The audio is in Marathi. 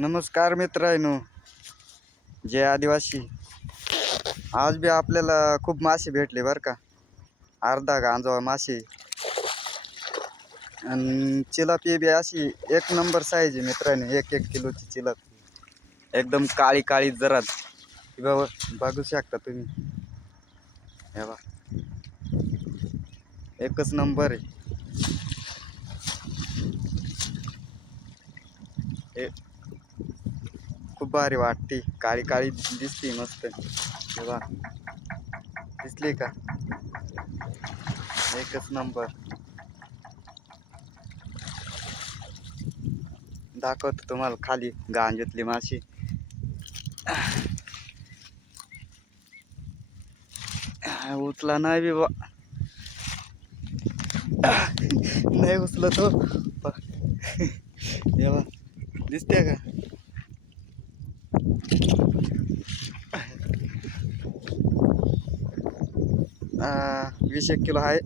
नमस्कार मित्रांनो, जय आदिवासी. आज बी आपल्याला खूप मासे भेटले बरं का. अर्धा गांजवा मासे आणि चिलापी बी अशी एक नंबर साईज आहे मित्रांनो. 1-1 किलोची चिलापी एकदम काळी काळी जरा बाबा बघू शकता तुम्ही. हे बा एकच नंबर आहे. खूप भारी वाटते, काळी काळी दिसते मस्त. तेव्हा दिसली का, एकच नंबर. दाखवतो तुम्हाला खाली गांजातली माशी. उचला नाही बी बा, नाही उचलत हो. तेव्हा दिसते का, 20-1 किलो आहे.